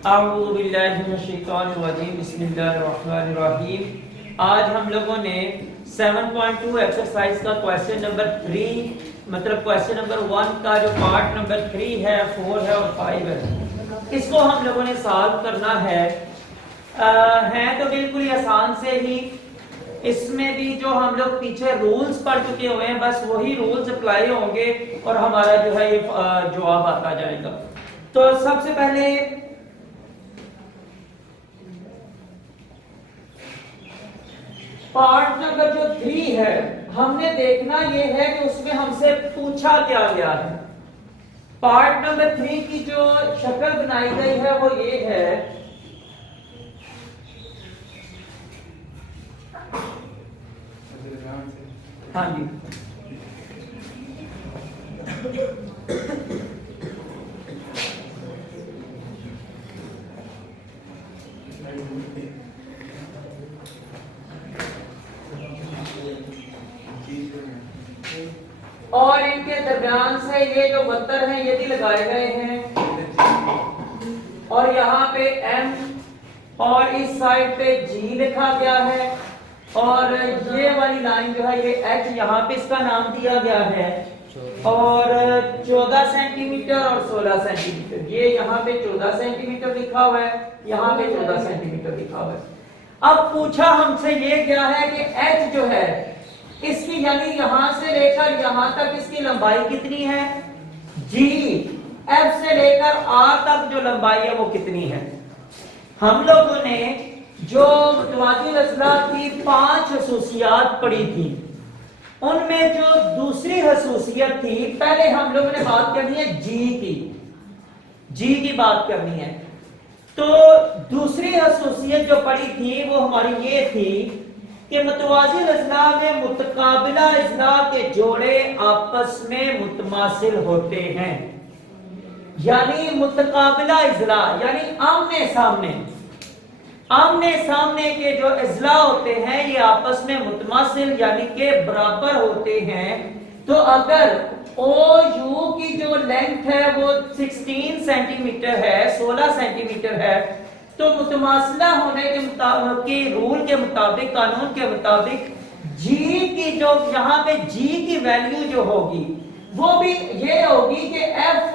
बिस्मिल्लाहिर्रहमानिर्रहीम। आज हम लोगों ने 7.2 एक्सरसाइज का क्वेश्चन नंबर 3 मतलब क्वेश्चन नंबर 1 का जो पार्ट नंबर 3 है, 4 है और 5 है, इसको हम लोगों ने सॉल्व करना है। तो बिल्कुल ही आसान से ही, इसमें भी जो हम लोग पीछे रूल्स पढ़ चुके हुए हैं बस वही रूल्स अप्लाई होंगे और हमारा जो है ये जवाब आता जाएगा। तो सबसे पहले पार्ट नंबर जो 3 है, हमने देखना ये है कि उसमें हमसे पूछा क्या गया है। पार्ट नंबर 3 की जो शक्ल बनाई गई है वो ये है, हाँ जी, और इनके दरमियान से ये जो वत्तर हैं ये भी लगाए गए हैं और यहाँ पे M और इस साइड पे G लिखा गया है और ये वाली लाइन जो है ये H, यहाँ पे इसका नाम दिया गया है और 14 सेंटीमीटर और 16 सेंटीमीटर, ये यहाँ पे 14 सेंटीमीटर लिखा हुआ है, यहाँ पे 14 सेंटीमीटर लिखा हुआ है। अब पूछा हमसे ये क्या है कि H जो है इसकी यानी यहां से लेकर यहां तक इसकी लंबाई कितनी है, G F से लेकर R तक जो लंबाई है वो कितनी है। हम लोगों ने जो मुतवाज़िल अज़ला की 5 खसूसियात पढ़ी थी, उनमें जो दूसरी खसूसियत थी, पहले हम लोगों ने बात करनी है G की बात करनी है। तो दूसरी खसूसियत जो पढ़ी थी वो हमारी ये थी कि मुतवाज़िल अज़ला में मुतकाबिला अज़ला के जोड़े आपस में मुतमासिल होते हैं। यानी मुतकाबिला अज़ला यानी आमने सामने के जो अज़ला होते हैं ये आपस में मुतमासिल यानी के बराबर होते हैं। तो अगर OU की जो लेंथ है वो 16 सेंटीमीटर है, 16 सेंटीमीटर है, तो मुतमासिला होने के मुताबिक, रूल के मुताबिक, कानून के मुताबिक G की जो यहाँ पे G की वैल्यू जो होगी वो भी ये होगी कि F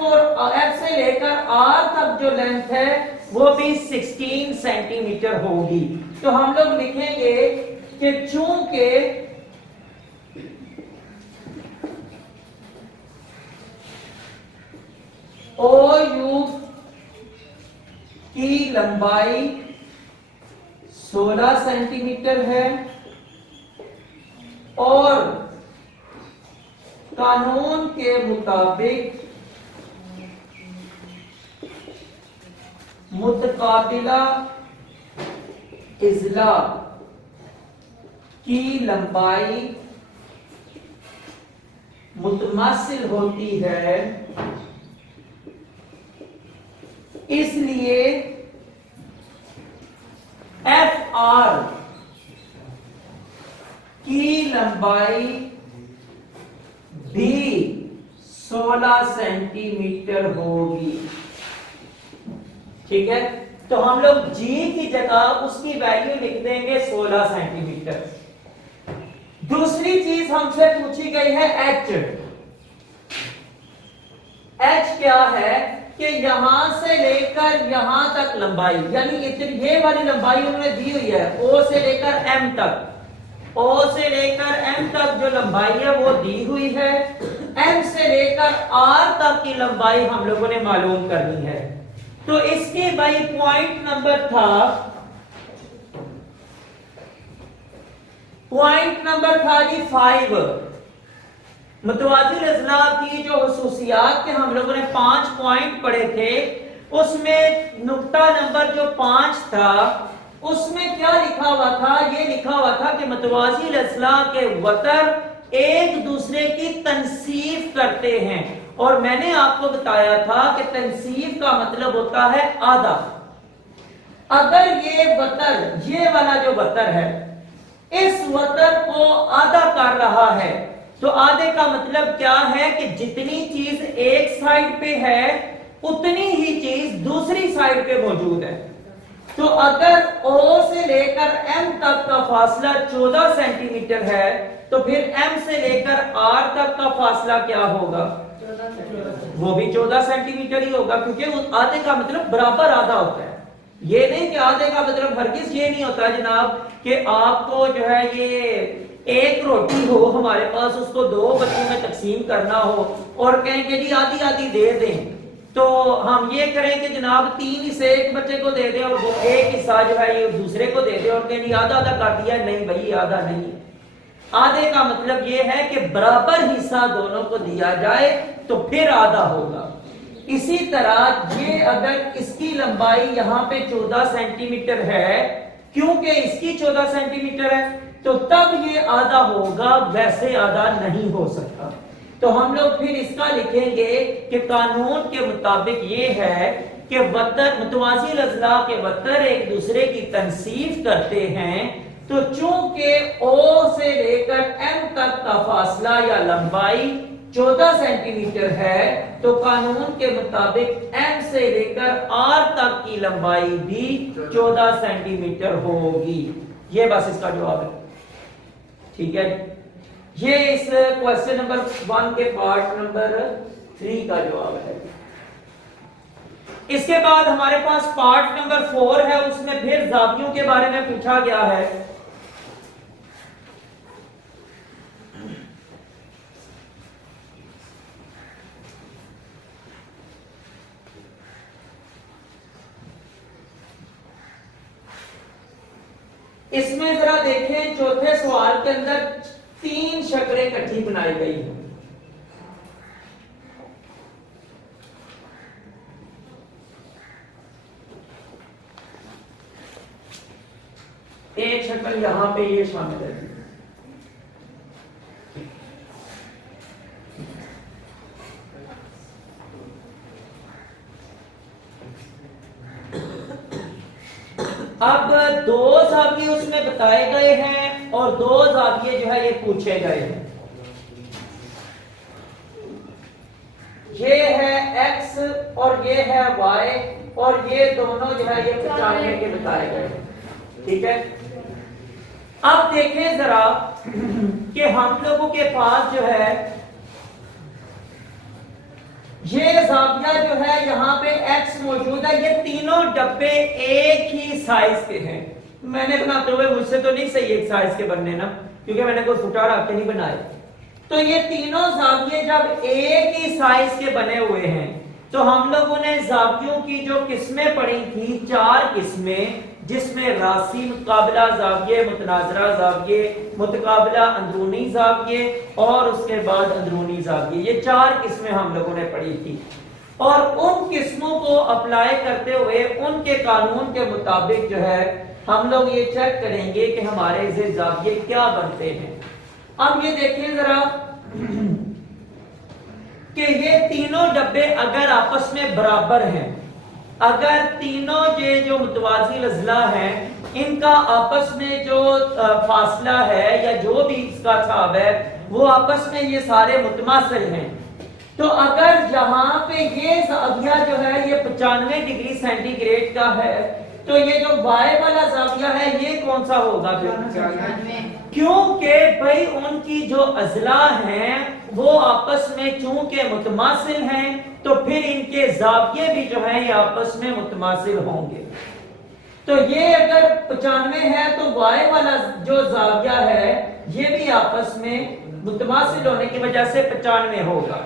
से लेकर R तक जो लेंथ है वो भी 16 सेंटीमीटर होगी। तो हम लोग लिखेंगे कि चूंकि OU की लंबाई 16 सेंटीमीटर है और कानून के मुताबिक मुतकाबिला अज़ला की लंबाई मुतमासिल होती है, इसलिए FR की लंबाई भी 16 सेंटीमीटर होगी। ठीक है, तो हम लोग G की जगह उसकी वैल्यू लिख देंगे 16 सेंटीमीटर। दूसरी चीज हमसे पूछी गई है H क्या है कि यहां से लेकर यहां तक लंबाई, यानी ये वाली लंबाई उन्होंने दी हुई है O से लेकर M तक, O से लेकर M तक जो लंबाई है वो दी हुई है। M से लेकर R तक की लंबाई हम लोगों ने मालूम करनी है। तो इसके भाई पॉइंट नंबर था जी 5। मुतवाज़िल अज़ला की जो खसूसियात के हम लोगों ने 5 पॉइंट पढ़े थे, उसमें नुक्ता नंबर जो 5 था उसमें क्या लिखा हुआ था, ये लिखा हुआ था कि मुतवाज़िल अज़ला के वतर एक दूसरे की तनसीफ करते हैं। और मैंने आपको बताया था कि तनसीफ का मतलब होता है आधा। अगर ये वतर, ये वाला जो वतर है, इस वतर को आधा कर रहा है तो आधे का मतलब क्या है कि जितनी चीज एक साइड पे है उतनी ही चीज दूसरी साइड पे मौजूद है। तो अगर O से लेकर M तक का फासला 14 सेंटीमीटर है तो फिर M से लेकर R तक का फासला क्या होगा? वो भी 14 सेंटीमीटर ही होगा, क्योंकि उस आधे का मतलब बराबर आधा होता है। ये नहीं कि आधे का मतलब हरगिज ये नहीं होता जनाब कि आपको जो है ये एक रोटी हो हमारे पास, उसको दो बच्चों में तकसीम करना हो और कहें कि जी आधी आधी दे दें, तो हम ये करें कि जनाब 3 हिस्से एक बच्चे को दे दें और वो एक हिस्सा जो है ये दूसरे को दे दें और कहें आधा आधा कर दिया। नहीं भाई, आधा नहीं। आधे का मतलब ये है कि बराबर हिस्सा दोनों को दिया जाए तो फिर आधा होगा। इसी तरह ये अगर इसकी लंबाई यहाँ पे 14 सेंटीमीटर है, क्योंकि इसकी 14 सेंटीमीटर है तो तब ये आधा होगा, वैसे आधा नहीं हो सकता। तो हम लोग फिर इसका लिखेंगे कि कानून के मुताबिक ये है कि वतर मुतवाज़िल अज़ला के वतर एक दूसरे की तनसीफ करते हैं, तो चूंकि O से लेकर M तक का फासला या लंबाई 14 सेंटीमीटर है तो कानून के मुताबिक M से लेकर R तक की लंबाई भी 14 सेंटीमीटर होगी। ये बस इसका जवाब है। ठीक है, ये इस क्वेश्चन नंबर 1 के पार्ट नंबर 3 का जवाब है। इसके बाद हमारे पास पार्ट नंबर 4 है, उसमें फिर जावियों के बारे में पूछा गया है। इसमें जरा देखें, चौथे सवाल के अंदर 3 शक्लें इकट्ठी बनाई गई हैं। एक शक्ल यहां पे ये शामिल है। अब 2 जाविये उसमें बताए गए हैं और 2 जाविये जो है ये पूछे गए हैं। ये है x और ये है y और ये दोनों जो है ये 95 के बताए गए हैं। ठीक है, अब देखें जरा कि हम लोगों के पास जो है ये जाविया जो है यहाँ पे x मौजूद है। ये तीनों डब्बे एक ही साइज के हैं। मैंने बनाते हुए मुझसे तो नहीं सही एक साइज के बनने ना, क्योंकि मैंने कोई फुटार आपके नहीं बनाए। तो ये तीनों जाविये जब एक ही साइज के बने हुए हैं तो हम लोगों ने जावियों की जो किस्में पढ़ी थी 4 किस्में, जिसमें रासी मुतकाबला जाविये, मुतनाजरा जाविये, मुतकाबला अंदरूनी जाविये और उसके बाद अंदरूनी जाविये, ये 4 किस्में हम लोगों ने पढ़ी थी। और उन किस्मों को अप्लाई करते हुए उनके कानून के मुताबिक जो है हम लोग ये चेक करेंगे कि हमारे ये जाविये क्या बनते हैं। अब ये देखिए जरा कि ये तीनों डब्बे अगर आपस में बराबर हैं, अगर तीनों ये जो मुतवाज़िल अज़ला हैं इनका आपस में जो फासला है या जो भी इसका ताब है वो आपस में ये सारे मुतमासिल हैं, तो अगर यहाँ पे ये जाविया जो है ये 95 डिग्री सेंटीग्रेड का है तो ये जो y वाला जाविया है ये कौन सा होगा? क्योंकि भाई उनकी जो अज़ला हैं वो आपस में चूंकि मुतमासिल हैं तो फिर इनके जाविये भी जो है ये आपस में मुतमासिल होंगे। तो ये अगर 95 है तो y वाला जो जाविया है ये भी आपस में मुतमासिल होने की वजह से 95 होगा।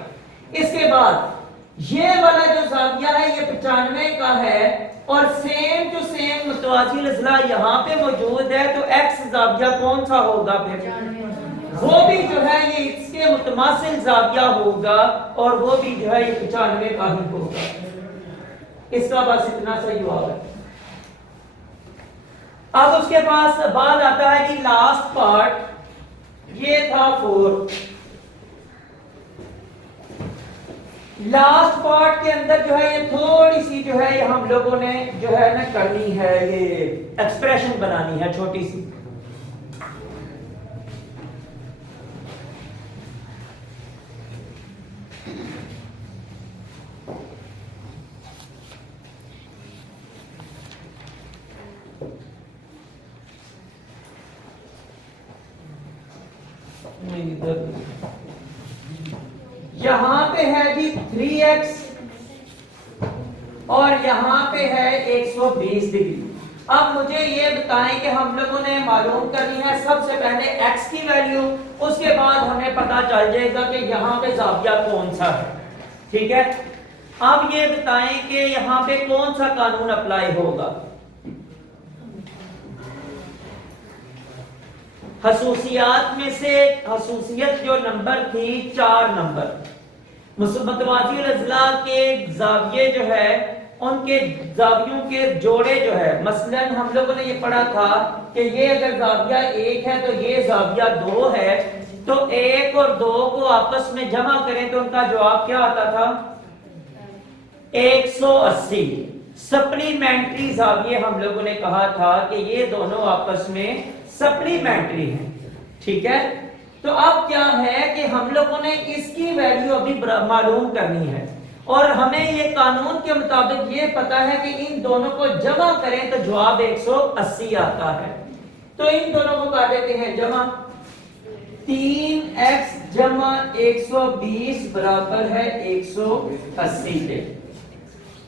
इसके बाद ये वाला जो जाविया है ये 95 का है और सेम टू सेम मुतवाज़िल अज़ला यहाँ पे मौजूद है, तो x जाविया कौन सा होगा? फिर वो भी जो है ये इसके मुतमासिल जाविया होगा और वो भी जो है ये 95 का ही होगा। इसका बस इतना सा जवाब है। अब उसके पास बाद आता है कि लास्ट पार्ट, ये था 4। लास्ट पार्ट के अंदर जो है ये थोड़ी सी जो है ये हम लोगों ने जो है ना करनी है, ये एक्सप्रेशन बनानी है छोटी सी। यहां पे है जी 3x और यहां पे है 120 डिग्री। अब मुझे ये बताएं कि हम लोगों ने मालूम करनी है सबसे पहले x की वैल्यू, उसके बाद हमें पता चल जाएगा कि यहां पे ज़ाविया कौन सा है। ठीक है, अब ये बताएं कि यहां पे कौन सा कानून अप्लाई होगा। खसूसियात में से खसूसियत जो नंबर थी 4 नंबर, मुतवाज़ी अज़ला के ज़ाविये जो है उनके ज़ावियों के जोड़े जो है, मसलन हम लोगों ने ये पढ़ा था कि ये अगर ज़ाविया 1 है तो ये ज़ाविया 2 है, तो 1 और 2 को आपस में जमा करें तो उनका जवाब क्या आता था 180। सप्लीमेंट्री ज़ाविये हम लोगों ने कहा था कि ये दोनों आपस में सप्लीमेंट्री हैं। ठीक है, तो अब क्या है कि हम लोगों ने इसकी वैल्यू अभी मालूम करनी है और हमें ये कानून के मुताबिक ये पता है कि इन दोनों को जमा करें तो जवाब 180 आता है। तो इन दोनों को कर देते हैं जमा। 3x जमा 120 बराबर है 180 के।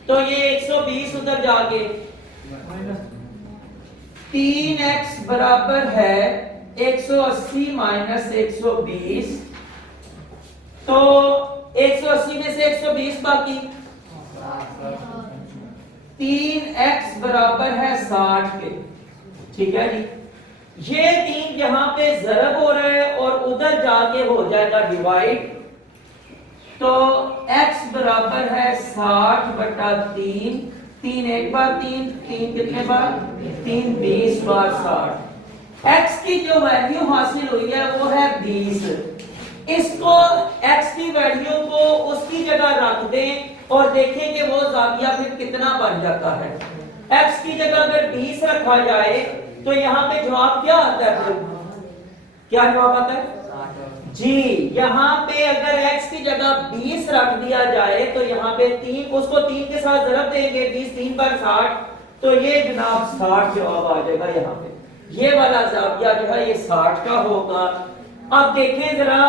तो ये 120 उधर जाके 3x बराबर है 180 माइनस 120, तो 180 में से 120 बाकी, 3x बराबर है 60 के। ठीक है जी, ये 3 यहां पे ज़रब हो रहा है और उधर जाके हो जाएगा डिवाइड, तो x बराबर है 60 बटा 3, 3 एक बार 3, 3 कितने बार 3 20 बार 60। x की जो वैल्यू हासिल हुई है वो है 20। इसको x की वैल्यू को उसकी जगह रख दें और देखें कि वो ज़ाविया फिर कितना बन जाता है। x की जगह अगर 20 रखा जाए तो यहाँ पे जवाब क्या आता है, फिर क्या जवाब आता है जी। यहाँ पे अगर x की जगह 20 रख दिया जाए तो यहाँ पे 3, उसको 3 के साथ ज़रब देंगे, 20 3 पर 60, तो ये जनाब 60 जवाब आ जाएगा। यहाँ पे ये वाला ज़ाविया जो है ये 60 का होगा। अब देखें जरा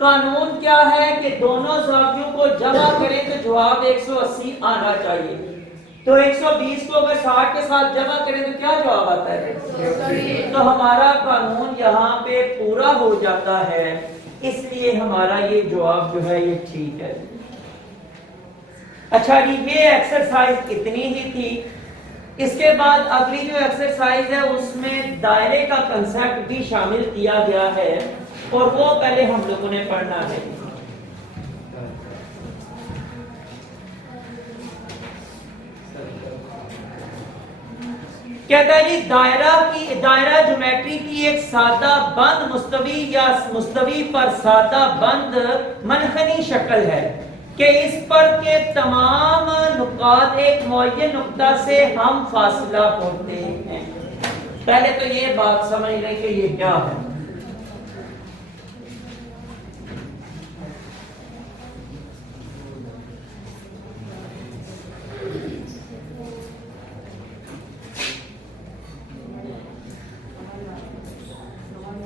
कानून क्या है कि दोनों ज़ावियों को जमा करें तो जवाब 180 आना चाहिए। तो 120 को अगर 60 के साथ जमा करें तो क्या जवाब आता है, तो हमारा कानून यहाँ पे पूरा हो जाता है, इसलिए हमारा ये जवाब जो है ये ठीक है। अच्छा जी, ये एक्सरसाइज इतनी ही थी। इसके बाद अगली जो एक्सरसाइज है उसमें दायरे का कंसेप्ट भी शामिल किया गया है और वो पहले हम लोगों ने पढ़ना है। कहता है जी दायरा ज्योमेट्री की एक सादा बंद मुस्तवी या मुस्तवी पर सादा बंद मनखनी शक्ल है कि इस पर के तमाम नुकात एक मुअय्यन नुक्ता से हम फासला होते हैं। पहले तो ये बात समझ लें कि ये क्या है।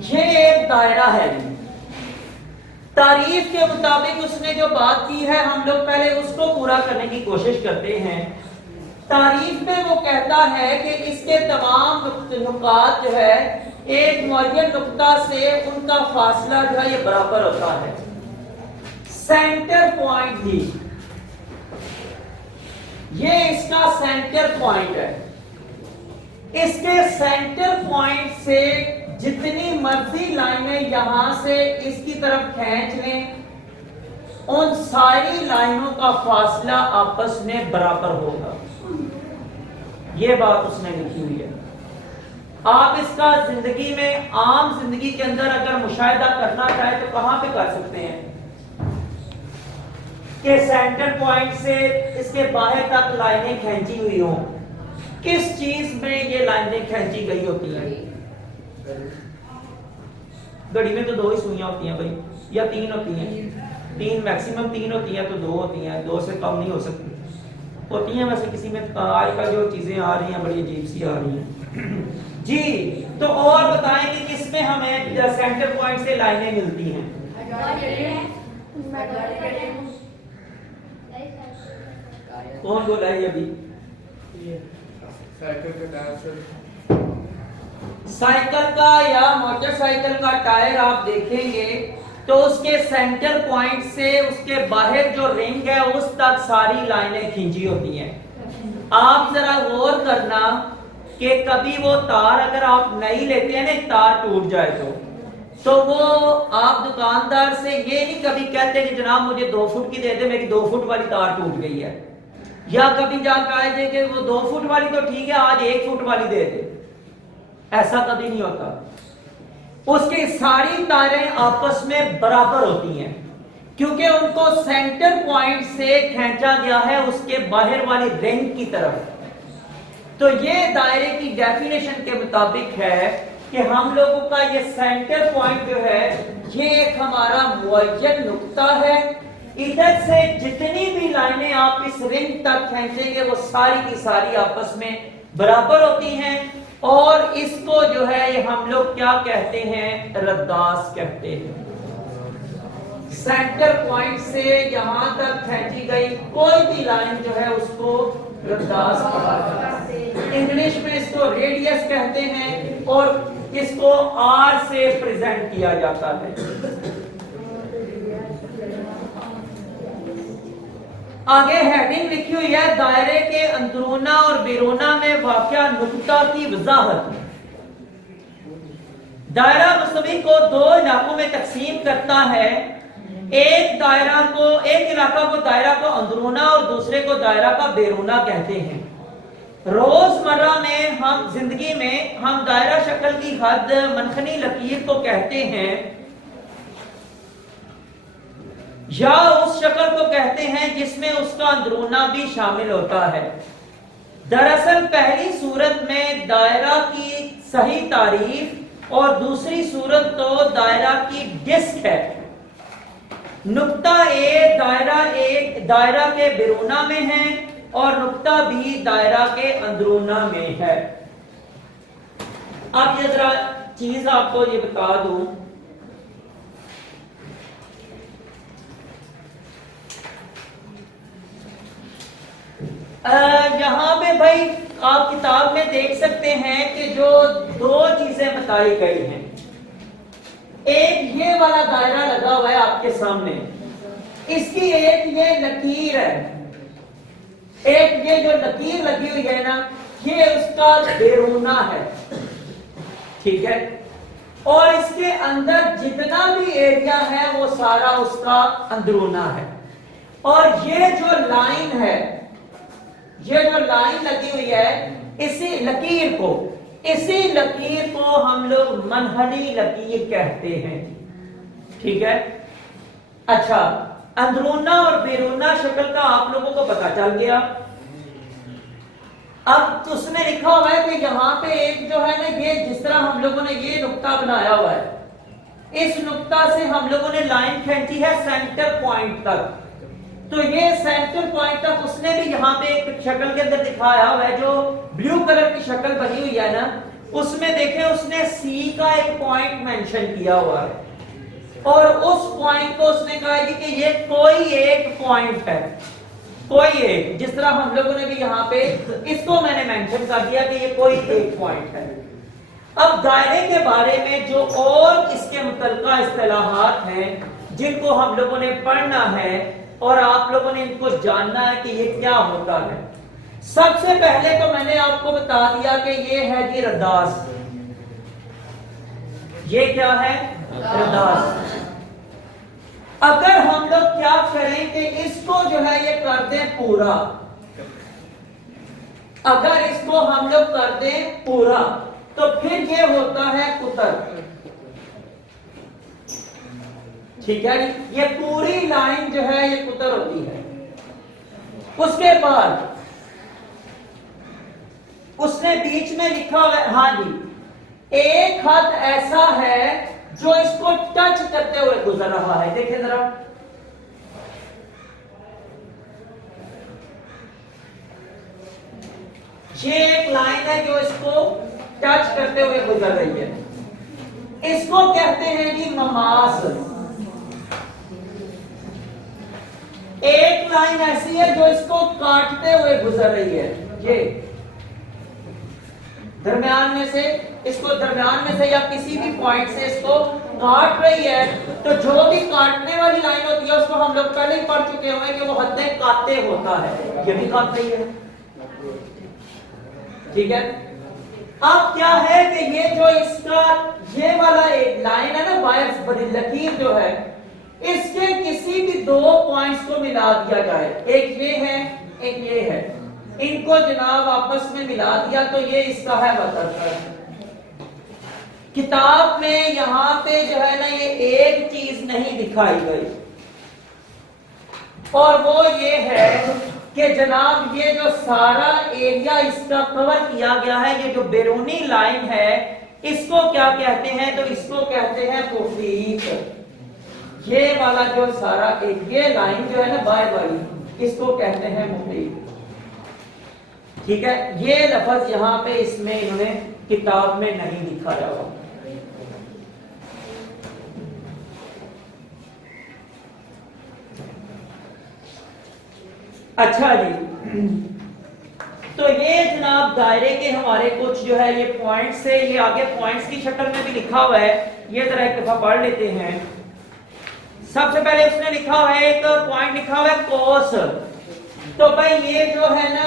ये एक दायरा है। तारीफ के मुताबिक उसने जो बात की है हम लोग पहले उसको पूरा करने की कोशिश करते हैं। तारीफ में वो कहता है कि इसके तमाम नुकात जो है एक मुअय्यन नुक्ता से उनका फासला जो है ये बराबर होता है। सेंटर पॉइंट ही ये इसका सेंटर पॉइंट है। इसके सेंटर पॉइंट से जितनी मर्जी लाइनें यहां से इसकी तरफ खींच लें, उन सारी लाइनों का फासला आपस में बराबर होगा। यह बात उसने लिखी हुई है। आप इसका जिंदगी में, आम जिंदगी के अंदर अगर मुशाहिदा करना चाहे तो कहां पे कर सकते हैं कि सेंटर पॉइंट से इसके बाहर तक लाइनें खींची हुई हो। किस चीज में ये लाइनें खींची गई होती हैं? घड़ी में तो 2 ही सुइयां होती हैं भाई, या 3 होती हैं। 3 मैक्सिमम 3 होती हैं, तो 2 होती हैं, 2 से कम नहीं हो सकती। होती हैं वैसे किसी में आजकल जो चीजें आ रही हैं बड़ी अजीब सी आ रही हैं। जी, तो और बताएं कि किसमें हमें सेंटर पॉइंट से लाइनें मिलती हैं? कौन बोला है अभी? साइकिल का या मोटरसाइकिल का टायर आप देखेंगे तो उसके सेंटर पॉइंट से उसके बाहर जो रिंग है उस तक सारी लाइनें खींची होती हैं। आप जरा गौर करना कि कभी वो तार अगर आप नहीं लेते हैं ना, तार टूट जाए तो वो आप दुकानदार से ये नहीं कभी कहते कि जनाब मुझे 2 फुट की दे दे, मेरी 2 फुट वाली तार टूट गई है। या कभी जाकर आए थे कि वो 2 फुट वाली तो ठीक है, आज 1 फुट वाली दे दे। ऐसा कभी नहीं होता। उसकी सारी तारें आपस में बराबर होती हैं क्योंकि उनको सेंटर पॉइंट से खींचा गया है उसके बाहर वाली रिंग की तरफ। तो ये दायरे की डेफिनेशन के मुताबिक है कि हम लोगों का ये सेंटर पॉइंट जो है ये एक हमारा मुअय्यन नुक्ता है। इधर से जितनी भी लाइनें आप इस रिंग तक खींचेंगे वो सारी की सारी आपस में बराबर होती हैं और इसको जो है ये हम लोग क्या कहते हैं? रद्दास कहते हैं। सेंटर पॉइंट से यहां तक खींची गई कोई भी लाइन जो है उसको रद्दास कहा जाता है। इंग्लिश में इसको रेडियस कहते हैं और इसको आर से प्रेजेंट किया जाता है। आगे हेडिंग लिखी हुई है दायरे के अंदरूना और बैरूना में वाक़या नुक्ता की वजाहत। दायरा मुस्तवी को 2 इलाकों में तकसीम करता है। एक इलाका को दायरा को अंदरूना और दूसरे को दायरा का बैरूना कहते हैं। रोजमर्रा में हम जिंदगी में हम दायरा शक्ल की हद मनखनी लकीर को कहते हैं या उस शक्ल को कहते हैं जिसमें उसका अंदरूना भी शामिल होता है। दरअसल पहली सूरत में दायरा की सही तारीफ और दूसरी सूरत तो दायरा की डिस्क है। नुक्ता ए दायरा के बैरूना में है और नुक्ता बी दायरा के अंदरूना में है। अब ये जरा चीज आपको ये बता दूं, यहां पे भाई आप किताब में देख सकते हैं कि जो 2 चीजें बताई गई हैं। एक ये वाला दायरा लगा हुआ है आपके सामने, इसकी एक ये लकीर है, एक ये जो लकीर लगी हुई है ना ये उसका बैरूना है, ठीक है। और इसके अंदर जितना भी एरिया है वो सारा उसका अंदरूना है। और ये जो लाइन है, ये जो लाइन लगी हुई है इसी लकीर को हम लोग मनहनी लकीर कहते हैं, ठीक है। अच्छा, अंदरूना और बैरूना शक्ल का आप लोगों को पता चल गया। अब उसमें लिखा हुआ है कि यहाँ पे एक जो है ना ये जिस तरह हम लोगों ने ये नुक्ता बनाया हुआ है, इस नुक्ता से हम लोगों ने लाइन खींची है सेंटर पॉइंट तक। तो ये सेंटर पॉइंट तक उसने भी यहाँ पे एक शक्ल के अंदर दिखाया हुआ है, जो ब्लू कलर की शक्ल बनी हुई है ना, उसमें देखें उसने सी का एक पॉइंट मेंशन किया हुआ है और उस पॉइंट को उसने कहा है कि ये कोई एक पॉइंट है, कोई एक, जिस तरह हम लोगों ने भी यहाँ पे इसको मैंने मेंशन कर दिया कि ये कोई एक पॉइंट है। अब दायरे के बारे में जो और इसके मुतल्लिका इस्तिलाहात हैं जिनको हम लोगों ने पढ़ना है और आप लोगों ने इनको जानना है कि ये क्या होता है। सबसे पहले तो मैंने आपको बता दिया कि ये है जी रद्दास। ये क्या है? रद्दास। अगर हम लोग क्या करें कि इसको जो है ये कर दें पूरा, अगर इसको हम लोग कर दें पूरा तो फिर ये होता है कुतर, ठीक है। ये पूरी लाइन जो है ये कुतर होती है। उसके बाद उसने बीच में लिखा हुआ है, हाँ जी, एक खत ऐसा है जो इसको टच करते हुए गुजर रहा है। देखिए जरा, ये एक लाइन है जो इसको टच करते हुए गुजर रही है, इसको कहते हैं जी ममास। एक लाइन ऐसी है जो इसको काटते हुए गुजर रही है, ये दरमियान में से, इसको दरमियान में से या किसी भी पॉइंट से इसको काट रही है। तो जो भी काटने वाली लाइन होती है उसको हम लोग पहले ही पढ़ चुके होंगे कि वो हद्दे काटे होता है, ये भी काट रही है। ठीक है, अब क्या है कि ये जो इसका ये वाला एक लाइन है ना, बायस बड़ी लकीर जो है, इसके किसी भी दो पॉइंट्स को मिला दिया जाए, एक ये है एक ये है, इनको जनाब आपस में मिला दिया तो ये इसका है वतर। किताब में यहां पे जो है ना ये एक चीज नहीं दिखाई गई, और वो ये है कि जनाब ये जो सारा एरिया इसका कवर किया गया है, ये जो बैरूनी लाइन है इसको क्या कहते हैं, तो इसको कहते हैं मुफीक। ये वाला जो सारा एक ये लाइन जो है ना बाहर वाली, इसको कहते हैं मुफीक। ठीक है, ये लफ्ज यहां पे इसमें इन्होंने किताब में नहीं दिखाया हुआ। अच्छा जी, तो ये जनाब दायरे के हमारे कुछ जो है ये पॉइंट्स है, ये आगे पॉइंट्स की शक्ल में भी लिखा हुआ है, ये जरा एक दफा पढ़ लेते हैं। सबसे पहले उसने लिखा हुआ है, एक पॉइंट लिखा हुआ है कोस। तो भाई ये जो है ना,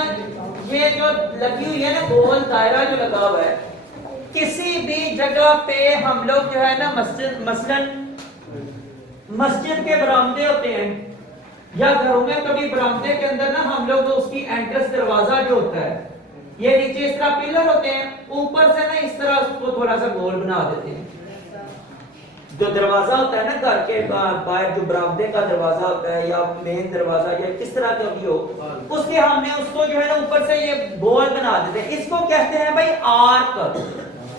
ये जो लगी हुई है ना गोल दायरा जो लगा हुआ है, किसी भी जगह पे हम लोग जो है ना मसलन मस्जिद के बरामदे होते हैं या घरों में कभी बरामदे के अंदर ना हम लोग उसकी एंट्रेंस दरवाजा जो होता है, ये नीचे इस तरह पिलर होते हैं, ऊपर से ना इस तरह उसको थोड़ा सा गोल बना देते हैं। जो दरवाजा होता है ना घर के बाहर, जो बरामदे का दरवाजा होता है या मेन दरवाजा या किस तरह का भी हो, उसके हमने उसको जो है ना ऊपर से ये गोल बना देते हैं। इसको कहते हैं भाई आर्क,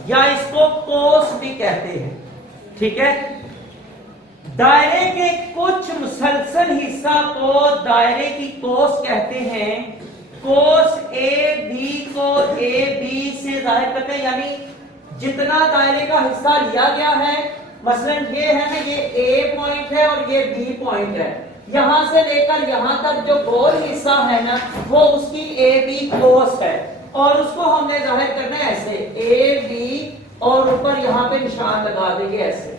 या इसको कोस भी कहते हैं। ठीक है, दायरे के कुछ मुसलसल हिस्सा को दायरे की कोस कहते हैं। कोस ए बी को ए बी से जाहिर करते हैं, यानी जितना दायरे का हिस्सा लिया गया है, मसलन ये है ना, ये ए पॉइंट है और ये बी पॉइंट है, यहां से लेकर यहां तक जो गोल हिस्सा है ना वो उसकी ए बी कोस है, और उसको हमने जाहिर करना है ऐसे ए बी, और ऊपर यहां पे निशान लगा देंगे ऐसे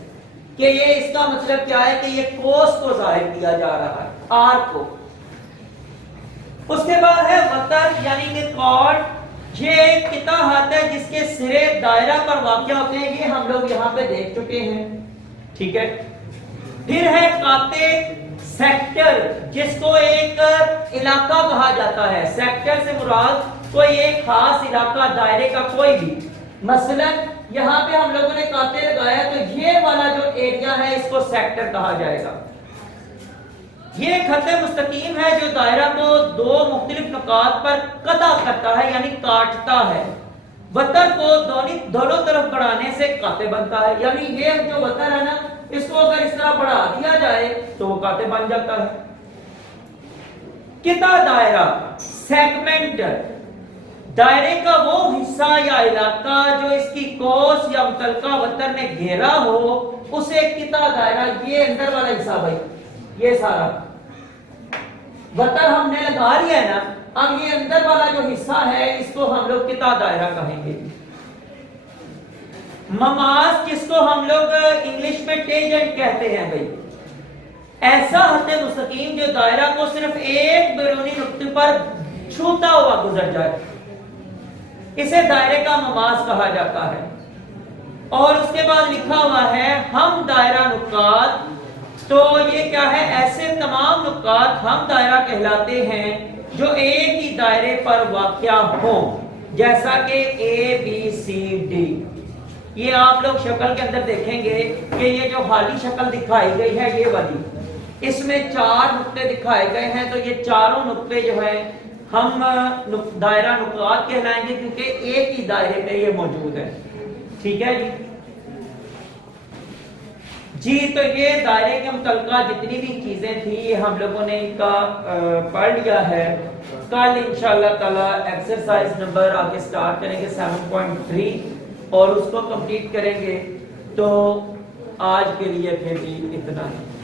कि ये इसका मतलब क्या है कि ये कोस को जाहिर किया जा रहा है, आर को। उसके बाद है वतर यानी कि कॉर्ड। ये एक किता हाथ है जिसके सिरे दायरा पर वाक़ होते हैं, ये हम लोग यहाँ पे देख चुके हैं। ठीक है, फिर है काते सेक्टर, जिसको एक इलाका कहा जाता है। सेक्टर से मुराद कोई एक खास इलाका, दायरे का कोई भी। मसलन यहाँ पे हम लोगों ने काते लगाया तो ये वाला जो एरिया है इसको सेक्टर कहा जाएगा। ये खत्ते मुस्तकीम है जो दायरा को दो मुख्तलिफ नुकात पर कता करता है, यानी काटता है। वतर को दोनों तरफ बढ़ाने से काते बनता है, यानी ये जो वतर है ना, इसको अगर इस तरह बढ़ा दिया जाए तो वो काते बन जाता है। किता दायरा सेगमेंट, दायरे का वो हिस्सा या इलाका जो इसकी कोस या मुतलका वतर ने घेरा हो, उसे किता दायरा, ये अंदर वाला हिस्सा भाई, ये सारा वतर हमने लगा लिया है ना, अब ये अंदर वाला जो हिस्सा है इसको हम लोग किता दायरा कहेंगे। ममास, जिसको हम लोग इंग्लिश में टेंजेंट कहते हैं भाई, ऐसा हद मुस्तकीम जो दायरा को सिर्फ एक बैरूनी नुक्ते पर छूता हुआ गुजर जाए, इसे दायरे का ममास कहा जाता है। और उसके बाद लिखा हुआ है हम दायरा नुकात, तो ये क्या है, ऐसे तमाम नुकात हम दायरा कहलाते हैं जो एक ही दायरे पर वाक़या हो, जैसा कि ए बी सी डी। ये आप लोग शक्ल के अंदर देखेंगे कि ये जो खाली शक्ल दिखाई गई है ये वाली, इसमें 4 नुक्ते दिखाए गए हैं, तो ये चारों नुक्ते जो है हम दायरा नुकात कहलाएंगे क्योंकि एक ही दायरे में ये मौजूद है। ठीक है जी, तो ये दायरे के मुतल्लिका जितनी भी चीजें थी ये हम लोगों ने इनका पढ़ लिया है। कल इंशाअल्लाह ताला एक्सरसाइज नंबर आगे स्टार्ट करेंगे 7.3। और उसको कंप्लीट करेंगे। तो आज के लिए फिर भी इतना ही।